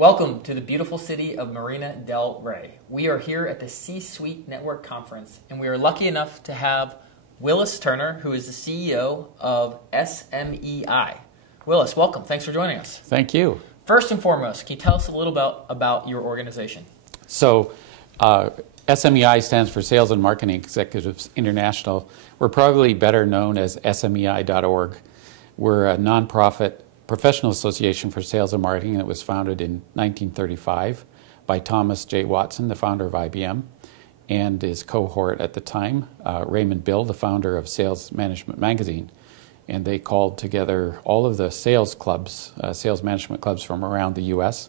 Welcome to the beautiful city of Marina del Rey. We are here at the C-Suite Network Conference, and we are lucky enough to have Willis Turner, who is the CEO of SMEI. Willis, welcome. Thanks for joining us. Thank you. First and foremost, can you tell us a little about your organization? So, SMEI stands for Sales and Marketing Executives International. We're probably better known as SMEI.org. We're a nonprofit professional association for sales and marketing that was founded in 1935 by Thomas J. Watson, the founder of IBM, and his cohort at the time, Raymond Bill, the founder of Sales Management Magazine. And they called together all of the sales clubs, sales management clubs from around the U.S.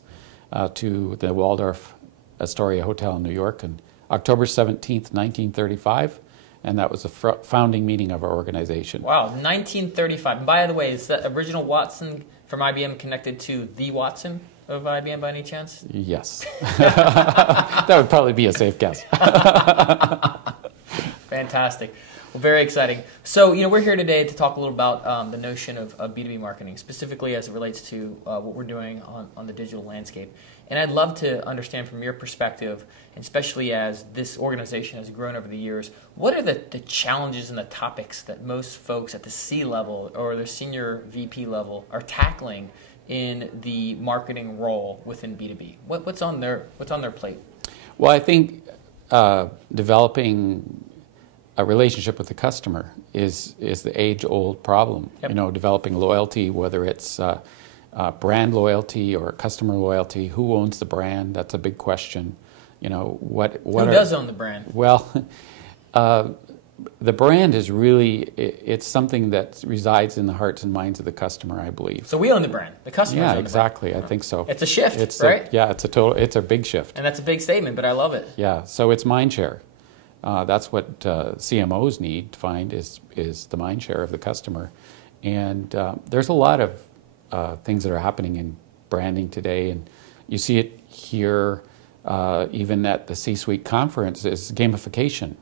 To the Waldorf Astoria Hotel in New York on October 17th, 1935. And that was the founding meeting of our organization. Wow, 1935. And by the way, is that original Watson from IBM connected to the Watson of IBM by any chance? Yes. That would probably be a safe guess. Fantastic. Well, very exciting. So, we're here today to talk a little about the notion of B2B marketing, specifically as it relates to what we're doing on the digital landscape. And I'd love to understand from your perspective, and especially as this organization has grown over the years, what are the challenges and the topics that most folks at the C level or the senior VP level are tackling in the marketing role within B2B? What's on their plate? Well, I think developing a relationship with the customer is the age-old problem. Yep. Developing loyalty, whether it's brand loyalty or customer loyalty. Who owns the brand? That's a big question. Who does own the brand? Well, the brand is really, it's something that resides in the hearts and minds of the customer, I believe. So we own the brand. The customer own exactly. The brand. I think so. It's a shift, right? It's a big shift. And that's a big statement, but I love it. Yeah, so it's mind share. That's what CMOs need to find is the mind share of the customer. And there's a lot of things that are happening in branding today, and you see it here even at the C-Suite conference, is gamification,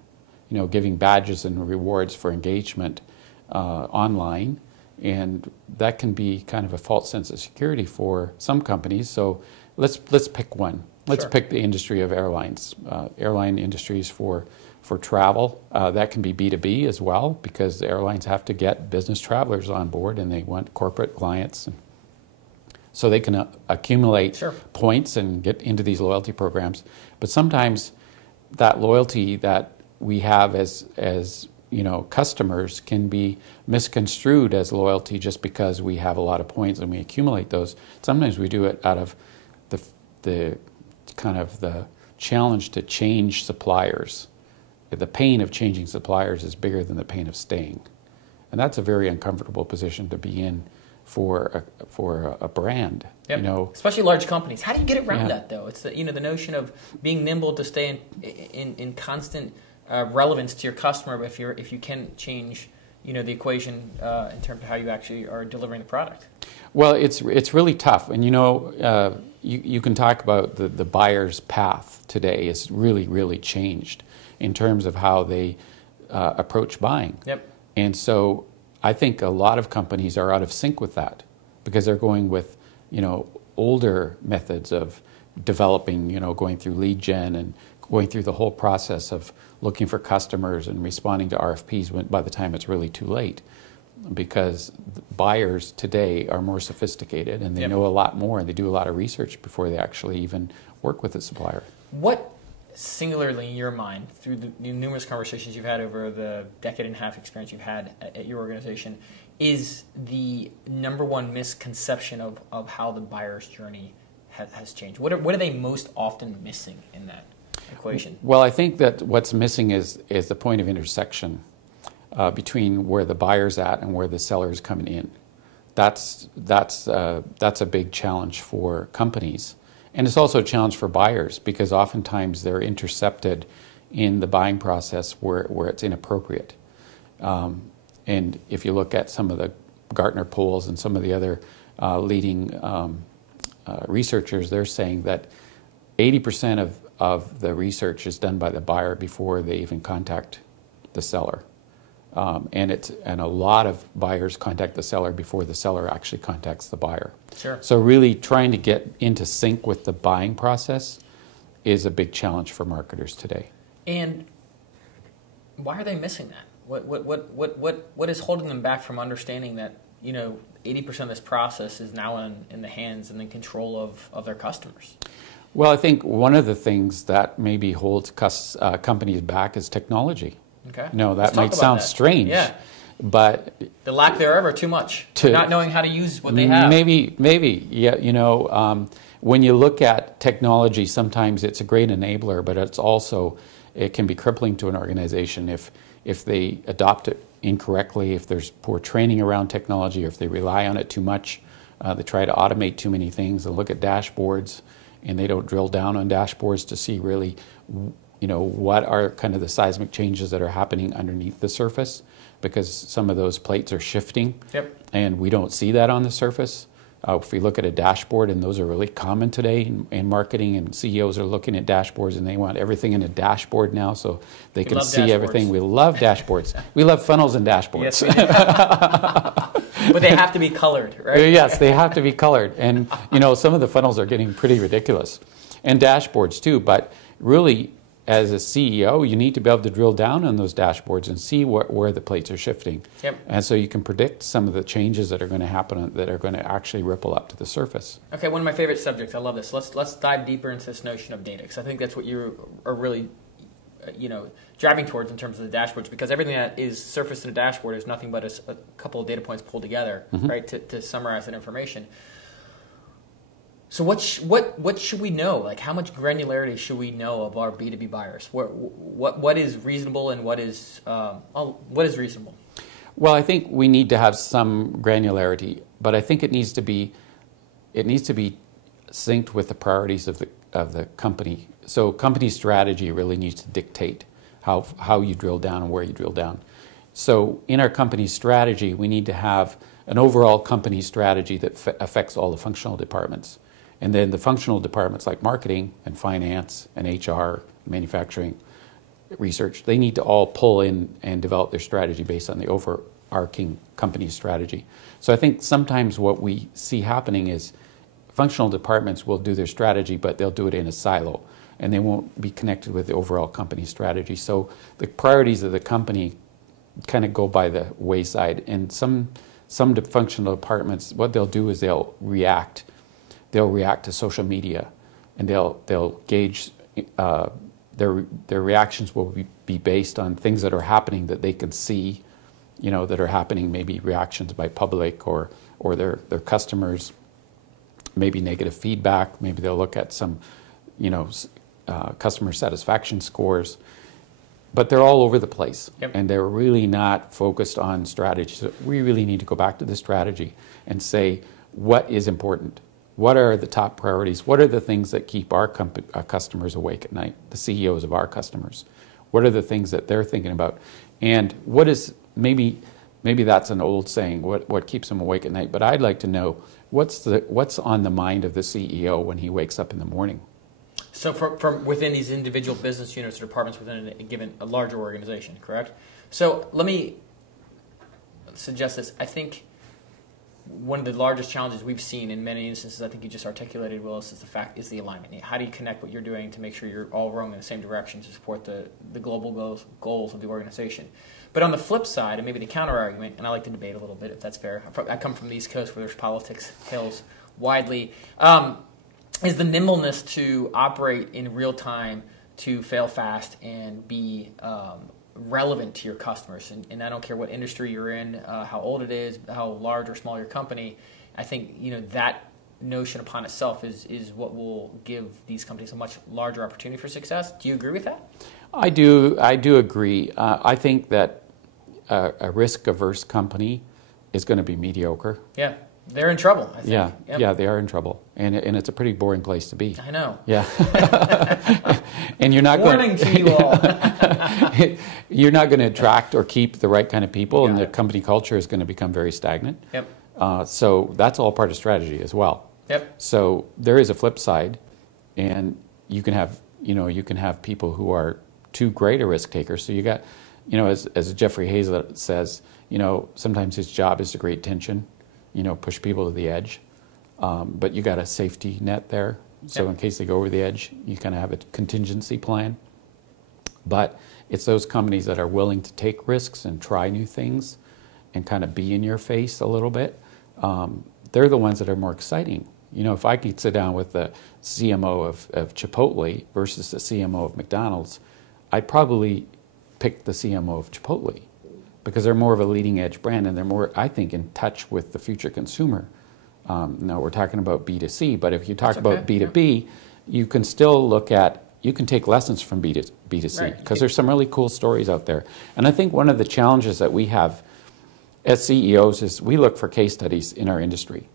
giving badges and rewards for engagement online, and that can be kind of a false sense of security for some companies. So let's pick one. Let's pick the industry of airlines, airline industries for travel. That can be B2B as well, because the airlines have to get business travelers on board and they want corporate clients. So they can accumulate points and get into these loyalty programs. But sometimes that loyalty that we have as customers can be misconstrued as loyalty just because we have a lot of points and we accumulate those. Sometimes we do it out of the kind of the challenge to change suppliers. The pain of changing suppliers is bigger than the pain of staying. And that's a very uncomfortable position to be in for a brand. Yep. Especially large companies. How do you get around that, though? It's the notion of being nimble to stay in constant relevance to your customer, but if you can change the equation in terms of how you actually are delivering the product. Well, it's really tough, and you can talk about the buyer's path today. It's really changed in terms of how they approach buying. Yep. And so I think a lot of companies are out of sync with that because they're going with, older methods of developing, going through lead gen and going through the whole process of looking for customers and responding to RFPs by the time it's really too late. Because buyers today are more sophisticated and they know a lot more and they do a lot of research before they actually even work with the supplier. What singularly in your mind, through the numerous conversations you've had over the decade and a half experience you've had at your organization, is the number one misconception of how the buyer's journey has changed? What are they most often missing in that equation? Well, I think that what's missing is the point of intersection between where the buyer's at and where the seller's coming in. That's a big challenge for companies. And it's also a challenge for buyers because oftentimes they're intercepted in the buying process where it's inappropriate. And if you look at some of the Gartner polls and some of the other leading researchers, they're saying that 80% of the research is done by the buyer before they even contact the seller. and a lot of buyers contact the seller before the seller actually contacts the buyer. Sure. So really trying to get into sync with the buying process is a big challenge for marketers today. And why are they missing that? What is holding them back from understanding that 80% of this process is now in the hands and in control of their customers? Well, I think one of the things that maybe holds companies back is technology. Okay. That might sound strange, yeah, but the lack thereof or too much, not knowing how to use what they have. Maybe, yeah. When you look at technology, sometimes it's a great enabler, but it can be crippling to an organization if they adopt it incorrectly, if there's poor training around technology, or if they rely on it too much. They try to automate too many things and look at dashboards, and they don't drill down on dashboards to see really what are kind of the seismic changes that are happening underneath the surface, because some of those plates are shifting. Yep. And we don't see that on the surface. If we look at a dashboard, and those are really common today in marketing, and CEOs are looking at dashboards and they want everything in a dashboard now so they can see everything. We love dashboards. We love funnels and dashboards. Yes, we do. But they have to be colored, right? Yes, they have to be colored. And some of the funnels are getting pretty ridiculous. And dashboards too, but really as a CEO, you need to be able to drill down on those dashboards and see where the plates are shifting. Yep. And so you can predict some of the changes that are going to happen that are going to actually ripple up to the surface. Okay, one of my favorite subjects. I love this. Let's dive deeper into this notion of data, because I think that's what you are really driving towards in terms of the dashboards, because everything that is surfaced in a dashboard is nothing but a couple of data points pulled together, right, to summarize that information. So what should we know? Like, how much granularity should we know of our B2B buyers? What is reasonable and what is reasonable? Well, I think we need to have some granularity, but I think it needs to be synced with the priorities of the company. So company strategy really needs to dictate how you drill down and where you drill down. So in our company strategy, we need to have an overall company strategy that affects all the functional departments. And then the functional departments like marketing and finance and HR, manufacturing, research, they need to all pull in and develop their strategy based on the overarching company strategy. So I think sometimes what we see happening is functional departments will do their strategy, but they'll do it in a silo, and they won't be connected with the overall company strategy. So the priorities of the company kind of go by the wayside. And some functional departments, what they'll do is they'll react to social media, and they'll gauge their reactions will be based on things that are happening that they can see, that are happening, maybe reactions by public or their customers, maybe negative feedback. Maybe they'll look at some customer satisfaction scores, but they're all over the place. Yep. And they're really not focused on strategy. So we really need to go back to the strategy and say, what is important? What are the top priorities? What are the things that keep our customers awake at night, the CEOs of our customers? What are the things that they're thinking about? And what is, maybe that's an old saying, what keeps them awake at night, but I'd like to know what's on the mind of the CEO when he wakes up in the morning. So from within these individual business units or departments within a larger organization, correct? So let me suggest this. I think one of the largest challenges we've seen in many instances, I think you just articulated, Willis, is the alignment. How do you connect what you're doing to make sure you're all rowing in the same direction to support the global goals of the organization? But on the flip side, and maybe the counter argument, and I like to debate a little bit if that's fair. I come from the East Coast where there's politics hails widely. Is the nimbleness to operate in real time, to fail fast and be relevant to your customers. And I don't care what industry you're in, how old it is, how large or small your company. I think that notion upon itself is what will give these companies a much larger opportunity for success. Do you agree with that? I do agree. I think that a risk-averse company is going to be mediocre. Yeah. They're in trouble, I think. Yeah, yep. Yeah, they are in trouble, and it's a pretty boring place to be. I know. Yeah, and you're not warning to you all. You're not going to attract or keep the right kind of people, and the company culture is going to become very stagnant. Yep. So that's all part of strategy as well. Yep. So there is a flip side, and you can have people who are too great a risk taker. So as Jeffrey Hazlett says, sometimes his job is to create tension, push people to the edge. But you got a safety net there. So in case they go over the edge, you kind of have a contingency plan. But it's those companies that are willing to take risks and try new things and kind of be in your face a little bit. They're the ones that are more exciting. If I could sit down with the CMO of Chipotle versus the CMO of McDonald's, I'd probably pick the CMO of Chipotle because they're more of a leading edge brand and they're more, I think, in touch with the future consumer. Now we're talking about B2C, but if you talk about B2B, you can still you can take lessons from B2C because there's some really cool stories out there. And I think one of the challenges that we have as CEOs is we look for case studies in our industry.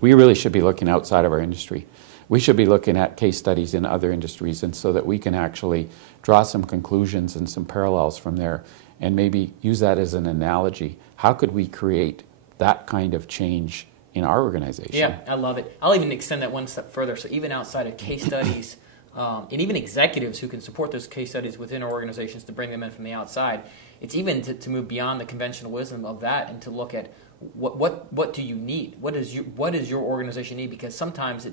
We really should be looking outside of our industry. We should be looking at case studies in other industries, and so that we can actually draw some conclusions and some parallels from there and maybe use that as an analogy. How could we create that kind of change in our organization? Yeah, I love it. I'll even extend that one step further. So even outside of case studies, and even executives who can support those case studies within our organizations to bring them in from the outside, it's even to move beyond the conventional wisdom of that and to look at what do you need? What does your organization need? Because sometimes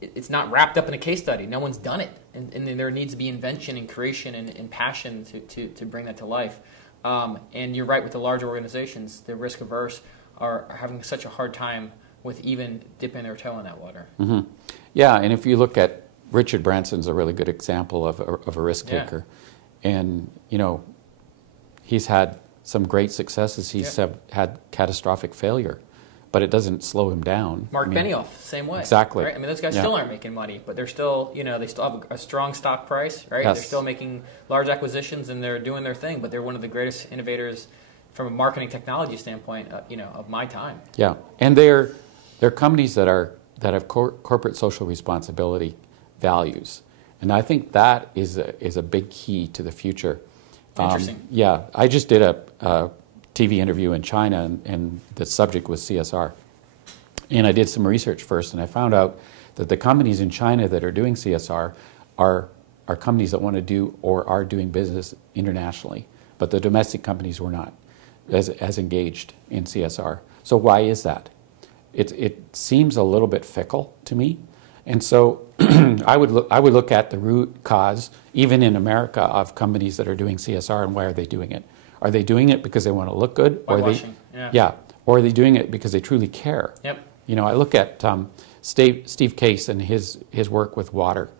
it's not wrapped up in a case study. No one's done it, and there needs to be invention and creation and passion to bring that to life. And you're right, with the larger organizations, the risk averse are having such a hard time with even dipping their toe in that water. Mm-hmm. Yeah, and if you look at Richard Branson's a really good example of a risk taker, and he's had some great successes. He's had catastrophic failure, but it doesn't slow him down. Mark Benioff, same way. Exactly. Right? Those guys still aren't making money, but they're still, they still have a strong stock price, right? Yes. They're still making large acquisitions and they're doing their thing, but they're one of the greatest innovators from a marketing technology standpoint, of my time. Yeah, and they're companies that have corporate social responsibility values, and I think that is a big key to the future. Interesting. Yeah, I just did a TV interview in China, and the subject was CSR. And I did some research first, and I found out that the companies in China that are doing CSR are companies that want to do or are doing business internationally, but the domestic companies were not as engaged in CSR. So why is that? It seems a little bit fickle to me, and so I would look at the root cause, even in America, of companies that are doing CSR, and why are they doing it? Are they doing it because they want to look good? Or are they doing it because they truly care? Yep. I look at Steve Case and his work with water,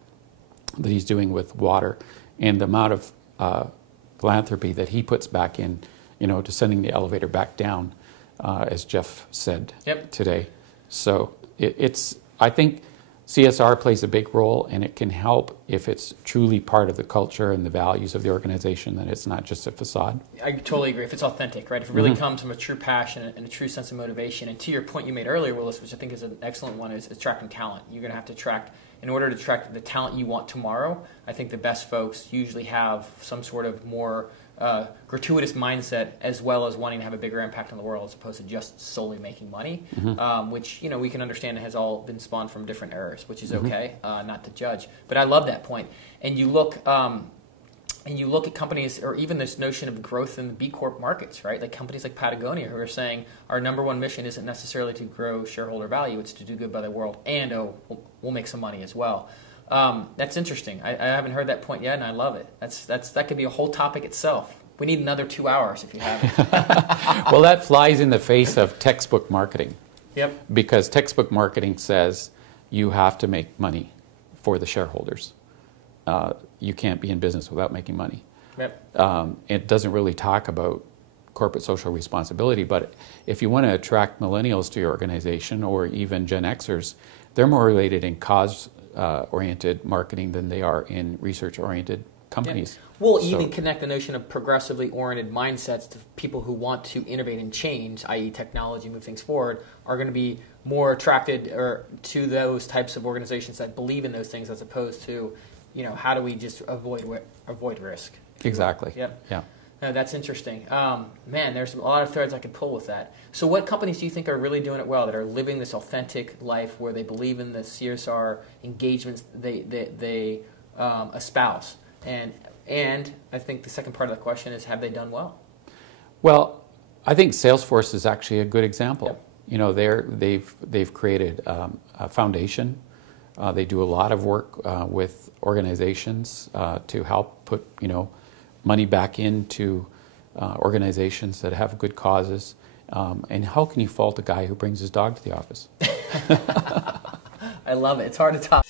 that he's doing with water, and the amount of philanthropy that he puts back in, to sending the elevator back down, as Jeff said today. So I think CSR plays a big role, and it can help if it's truly part of the culture and the values of the organization, that it's not just a facade. I totally agree. If it's authentic, right? If it really comes from a true passion and a true sense of motivation. And to your point you made earlier, Willis, which I think is an excellent one, is attracting talent. You're going to have to attract, in order to attract the talent you want tomorrow, I think the best folks usually have some sort of more gratuitous mindset, as well as wanting to have a bigger impact on the world, as opposed to just solely making money, which we can understand has all been spawned from different eras, which is okay, not to judge. But I love that point. And you look at companies, or even this notion of growth in the B Corp markets, right? Like companies like Patagonia, who are saying our number one mission isn't necessarily to grow shareholder value; it's to do good by the world, and we'll make some money as well. That's interesting. I haven't heard that point yet, and I love it. That could be a whole topic itself. We need another 2 hours if you have it. Well, that flies in the face of textbook marketing. Yep. Because textbook marketing says you have to make money for the shareholders. You can't be in business without making money. Yep. It doesn't really talk about corporate social responsibility, but if you want to attract millennials to your organization, or even Gen Xers, they're more related in cause-oriented marketing than they are in research-oriented companies. Yeah. We'll even connect the notion of progressively oriented mindsets to people who want to innovate and change, i.e. technology, move things forward, are going to be more attracted to those types of organizations that believe in those things, as opposed to, how do we just avoid risk? Exactly. Yep. Yeah. No, that's interesting. Man, there's a lot of threads I could pull with that. So what companies do you think are really doing it well, that are living this authentic life where they believe in the CSR engagements they espouse? And And I think the second part of the question is, have they done well? Well, I think Salesforce is actually a good example. Yep. You know, they've created a foundation. They do a lot of work with organizations to help put money back into organizations that have good causes. And how can you fault a guy who brings his dog to the office? I love it. It's hard to top.